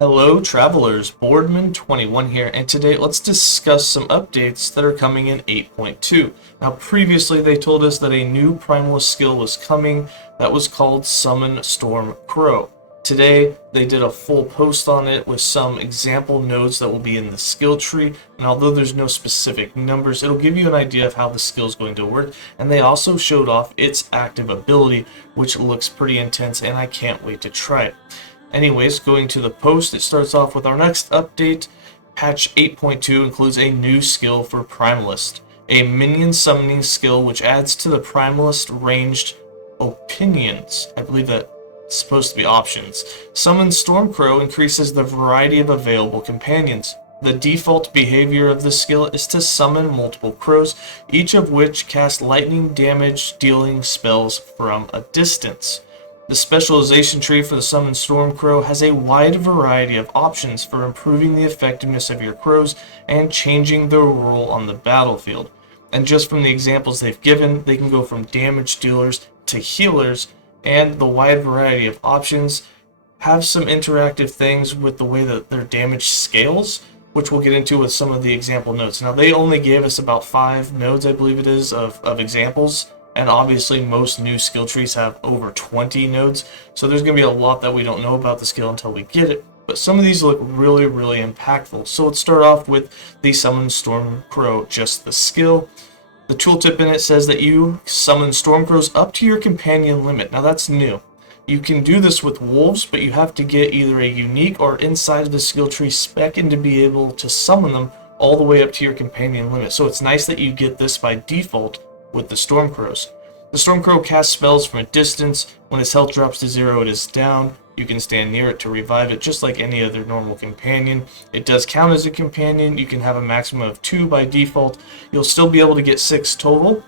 Hello travelers, Boardman21 here, and today let's discuss some updates that are coming in 8.2. Now previously they told us that a new primalist skill was coming that was called Summon Stormcrow. Today they did a full post on it with some example nodes that will be in the skill tree, and although there's no specific numbers, it'll give you an idea of how the skill is going to work, and they also showed off its active ability, which looks pretty intense and I can't wait to try it. Anyways, going to the post, it starts off with our next update. Patch 8.2 includes a new skill for Primalist, a minion summoning skill which adds to the Primalist ranged opinions. I believe that's supposed to be options. Summon Stormcrow increases the variety of available companions. The default behavior of this skill is to summon multiple crows, each of which cast lightning damage dealing spells from a distance. The specialization tree for the Summon Stormcrow has a wide variety of options for improving the effectiveness of your crows and changing their role on the battlefield. And just from the examples they've given, they can go from damage dealers to healers, and the wide variety of options have some interactive things with the way that their damage scales, which we'll get into with some of the example notes. Now they only gave us about 5 nodes, I believe it is, of examples. And obviously most new skill trees have over 20 nodes, so there's going to be a lot that we don't know about the skill until we get it. But some of these look really, really impactful. So let's start off with the Summon Stormcrow, just the skill. The tooltip in it says that you summon Stormcrows up to your companion limit. Now that's new. You can do this with wolves, but you have to get either a unique or inside of the skill tree spec in to be able to summon them all the way up to your companion limit. So it's nice that you get this by default with the Stormcrows. The Stormcrow casts spells from a distance. When its health drops to 0, it is down. You can stand near it to revive it, just like any other normal companion. It does count as a companion. You can have a maximum of 2 by default. You'll still be able to get 6 total.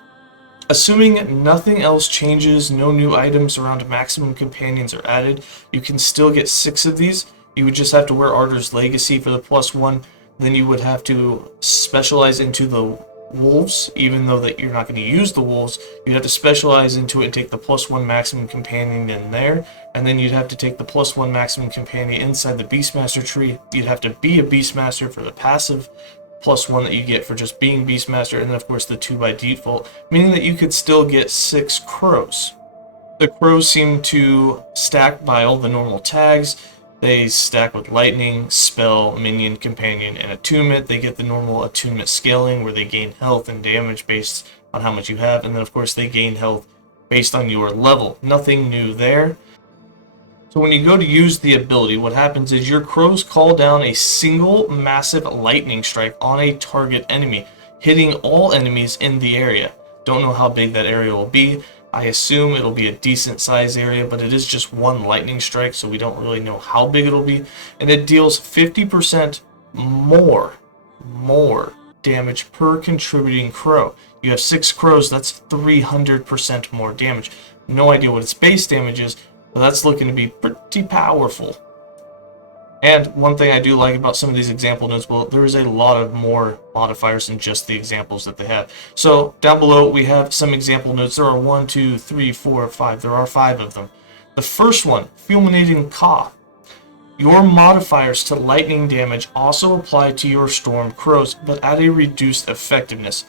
Assuming nothing else changes, no new items around maximum companions are added, you can still get 6 of these. You would just have to wear Arder's Legacy for the +1. Then you would have to specialize into the wolves, even though that you're not going to use the wolves. You'd have to specialize into it and take the +1 maximum companion in there, and then you'd have to take the +1 maximum companion inside the Beastmaster tree. You'd have to be a Beastmaster for the passive +1 that you get for just being Beastmaster, and then of course the 2 by default, meaning that you could still get 6 crows. The crows seem to stack by all the normal tags. They stack with lightning, spell, minion, companion, and attunement. They get the normal attunement scaling where they gain health and damage based on how much you have. And then of course they gain health based on your level. Nothing new there. So when you go to use the ability, what happens is your crows call down a single massive lightning strike on a target enemy, hitting all enemies in the area. Don't know how big that area will be. I assume it'll be a decent size area, but it is just one lightning strike, so we don't really know how big it'll be. And it deals 50% more damage per contributing crow. You have 6 crows, that's 300% more damage. No idea what its base damage is, but that's looking to be pretty powerful. And one thing I do like about some of these example notes, well, there is a lot of more modifiers than just the examples that they have. So down below we have some example notes. There are 1, 2, 3, 4, 5. There are 5 of them. The first one, Fulminating Caw. Your modifiers to lightning damage also apply to your Storm Crows, but at a reduced effectiveness.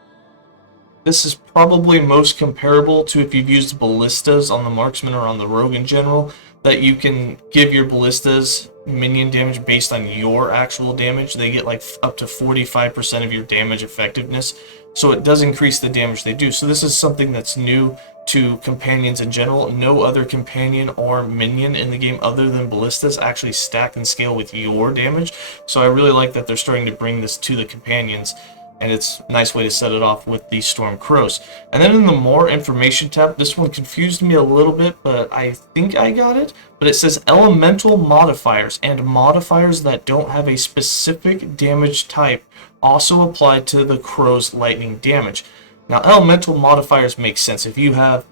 This is probably most comparable to if you've used ballistas on the marksman or on the rogue in general, that you can give your ballistas minion damage based on your actual damage. They get like up to 45% of your damage effectiveness, so it does increase the damage they do. So this is something that's new to companions in general. No other companion or minion in the game other than ballistas actually stack and scale with your damage, so I really like that they're starting to bring this to the companions. And it's a nice way to set it off with these Storm Crows. And then in the more information tab, this one confused me a little bit, but I think I got it. But it says elemental modifiers and modifiers that don't have a specific damage type also apply to the Crow's lightning damage. Now elemental modifiers make sense. If you have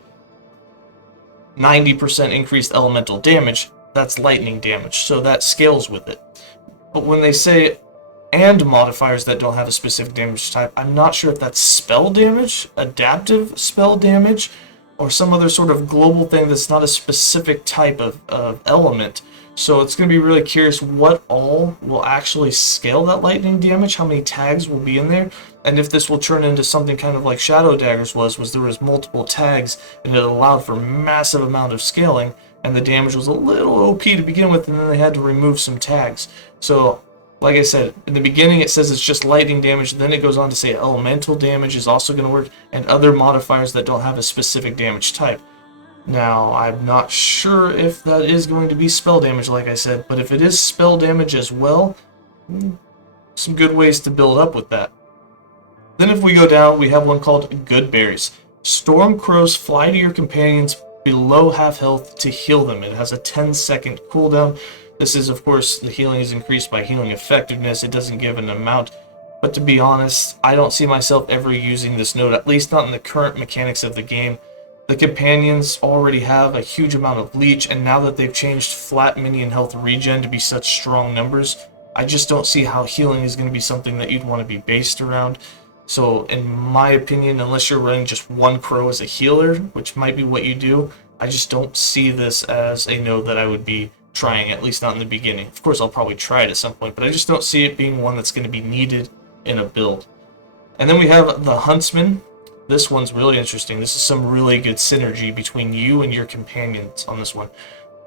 90% increased elemental damage, that's lightning damage, so that scales with it. But when they say and modifiers that don't have a specific damage type, I'm not sure if that's spell damage, adaptive spell damage, or some other sort of global thing that's not a specific type of element. So it's going to be really curious what all will actually scale that lightning damage, how many tags will be in there, and if this will turn into something kind of like Shadow Daggers was there was multiple tags and it allowed for massive amount of scaling, and the damage was a little OP to begin with, and then they had to remove some tags. So like I said, in the beginning it says it's just lightning damage, then it goes on to say elemental damage is also going to work, and other modifiers that don't have a specific damage type. Now, I'm not sure if that is going to be spell damage, like I said, but if it is spell damage as well, some good ways to build up with that. Then if we go down, we have one called Good Berries. Stormcrows fly to your companions below half health to heal them. It has a 10-second cooldown. This is, of course, the healing is increased by healing effectiveness. It doesn't give an amount, but to be honest, I don't see myself ever using this node, at least not in the current mechanics of the game. The companions already have a huge amount of leech, and now that they've changed flat minion health regen to be such strong numbers, I just don't see how healing is going to be something that you'd want to be based around. So in my opinion, unless you're running just one crow as a healer, which might be what you do, I just don't see this as a node that I would be trying, at least not in the beginning. Of course, I'll probably try it at some point, but I just don't see it being one that's going to be needed in a build. And then we have the Huntsman. This one's really interesting. This is some really good synergy between you and your companions on this one.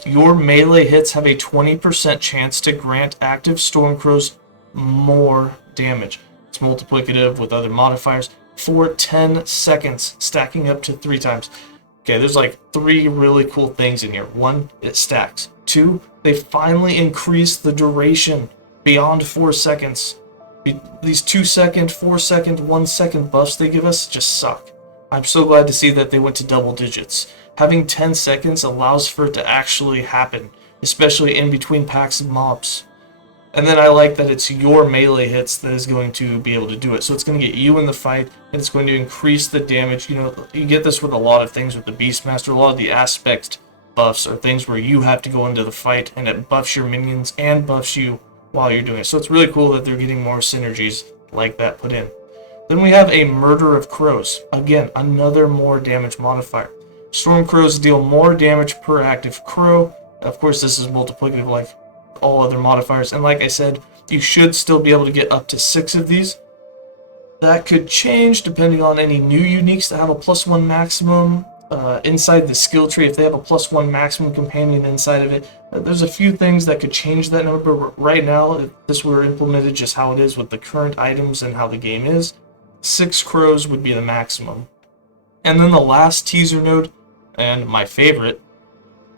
Your melee hits have a 20% chance to grant active Stormcrows more damage. It's multiplicative with other modifiers for 10 seconds, stacking up to 3 times. Okay, there's like 3 really cool things in here. 1, it stacks. 2, they finally increase the duration beyond 4 seconds. These 2-second, 4-second, 1-second buffs they give us just suck. I'm so glad to see that they went to double digits. Having 10 seconds allows for it to actually happen, especially in between packs of mobs. And then I like that it's your melee hits that is going to be able to do it. So it's going to get you in the fight, and it's going to increase the damage. You know, you get this with a lot of things with the Beastmaster. A lot of the aspect buffs are things where you have to go into the fight, and it buffs your minions and buffs you while you're doing it. So it's really cool that they're getting more synergies like that put in. Then we have a Murder of Crows. Again, another more damage modifier. Stormcrows deal more damage per active crow. Of course, this is multiplicative like all other modifiers. And like I said, you should still be able to get up to 6 of these. That could change depending on any new uniques that have a +1 maximum. Inside the skill tree, if they have a +1 maximum companion inside of it, there's a few things that could change that number, but right now, if this were implemented just how it is with the current items and how the game is, 6 crows would be the maximum. And then the last teaser node, and my favorite,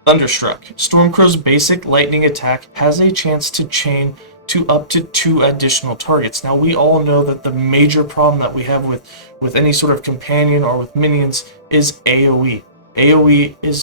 Thunderstruck. Stormcrow's basic lightning attack has a chance to chain to up to 2 additional targets. Now, we all know that the major problem that we have with any sort of companion or with minions is AoE. AoE is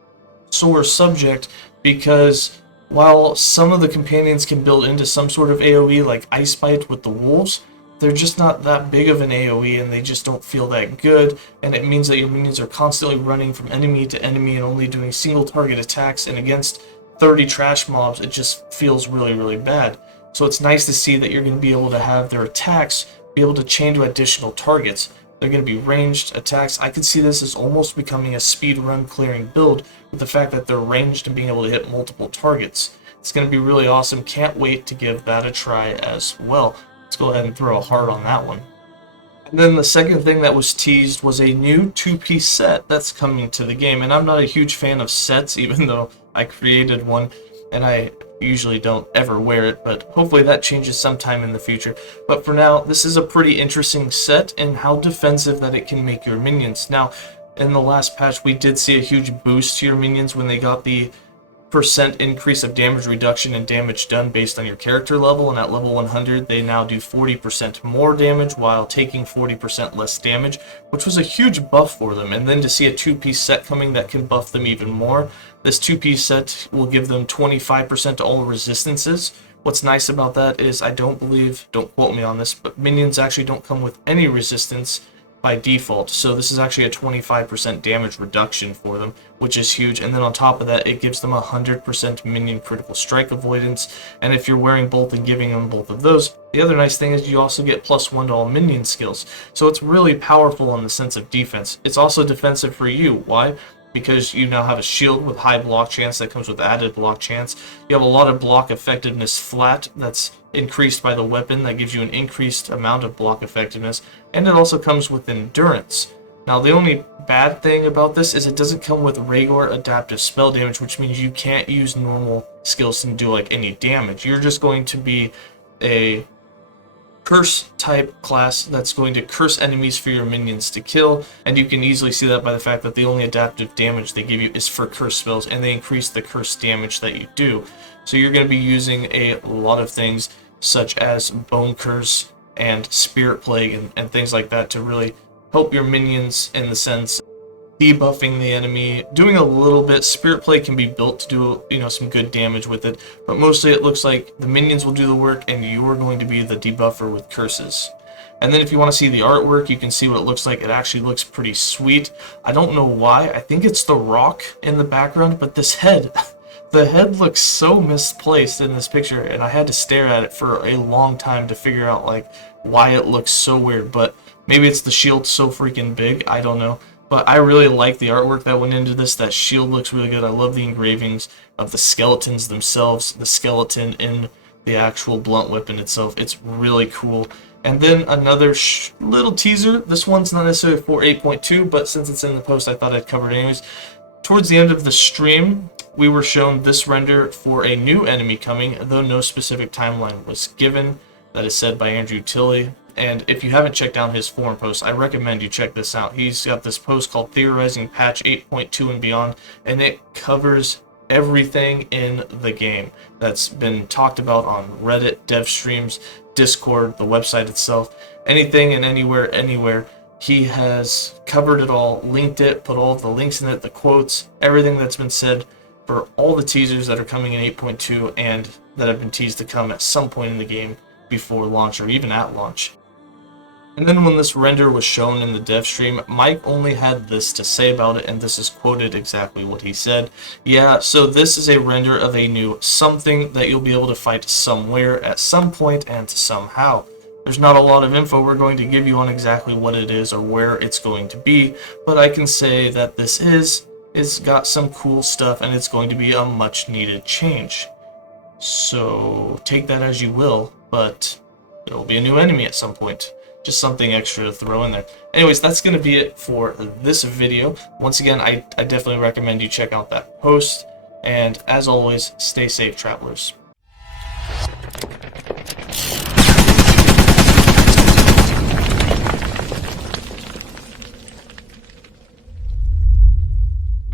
sore subject because while some of the companions can build into some sort of AoE, like Ice Bite with the wolves, they're just not that big of an AoE and they just don't feel that good, and it means that your minions are constantly running from enemy to enemy and only doing single target attacks, and against 30 trash mobs, it just feels really, really bad. So it's nice to see that you're going to be able to have their attacks be able to chain to additional targets. They're going to be ranged attacks. I could see this as almost becoming a speed run clearing build with the fact that they're ranged and being able to hit multiple targets. It's going to be really awesome. Can't wait to give that a try as well. Let's go ahead and throw a heart on that one. And then the second thing that was teased was a new 2-piece set that's coming to the game. And I'm not a huge fan of sets, even though I created one, and I usually don't ever wear it, but hopefully that changes sometime in the future. But for now, this is a pretty interesting set in how defensive that it can make your minions. Now, in the last patch, we did see a huge boost to your minions when they got the % increase of damage reduction and damage done based on your character level, and at level 100 they now do 40% more damage while taking 40% less damage, which was a huge buff for them. And then to see a 2-piece set coming that can buff them even more, this 2-piece set will give them 25% to all resistances. What's nice about that is I don't believe, don't quote me on this, but minions actually don't come with any resistance by default, so this is actually a 25% damage reduction for them, which is huge. And then on top of that, it gives them 100% minion critical strike avoidance, and if you're wearing both and giving them both of those, the other nice thing is you also get +1 to all minion skills, so it's really powerful in the sense of defense. It's also defensive for you. Why? because you now have a shield with high block chance that comes with added block chance. You have a lot of block effectiveness flat that's increased by the weapon that gives you an increased amount of block effectiveness, and it also comes with endurance. Now, the only bad thing about this is it doesn't come with regular adaptive spell damage, which means you can't use normal skills to do like any damage. You're just going to be a curse type class that's going to curse enemies for your minions to kill, and you can easily see that by the fact that the only adaptive damage they give you is for curse spells, and they increase the curse damage that you do. So you're going to be using a lot of things such as Bone Curse and Spirit Plague and things like that to really help your minions in the sense debuffing the enemy, doing a little bit. Spirit Plague can be built to do some good damage with it, but mostly it looks like the minions will do the work and you're going to be the debuffer with curses. And then if you want to see the artwork, you can see what it looks like. It actually looks pretty sweet. I don't know why. I think it's the rock in the background, but this head, the head looks so misplaced in this picture, and I had to stare at it for a long time to figure out like why it looks so weird. But maybe it's the shield so freaking big, I don't know. But I really like the artwork that went into this. That shield looks really good. I love the engravings of the skeletons themselves, the skeleton in the actual blunt weapon itself. It's really cool. And then another little teaser. This one's not necessarily for 8.2, but since it's in the post, I thought I'd cover it anyways. Towards the end of the stream, we were shown this render for a new enemy coming, though no specific timeline was given. That is said by Andrew Tilley. And if you haven't checked out his forum post, I recommend you check this out. He's got this post called Theorizing Patch 8.2 and Beyond, and it covers everything in the game that's been talked about on Reddit, dev streams, Discord, the website itself, anything and anywhere. He has covered it all, linked it, put all the links in it, the quotes, everything that's been said for all the teasers that are coming in 8.2 and that have been teased to come at some point in the game before launch or even at launch. And then when this render was shown in the dev stream, Mike only had this to say about it, and this is quoted exactly what he said. Yeah, so this is a render of a new something that you'll be able to fight somewhere at some point and somehow. There's not a lot of info we're going to give you on exactly what it is or where it's going to be, but I can say that this it's got some cool stuff and it's going to be a much needed change. So take that as you will, but there will be a new enemy at some point. Just something extra to throw in there. Anyways, that's going to be it for this video. Once again, I definitely recommend you check out that post. And as always, stay safe, travelers.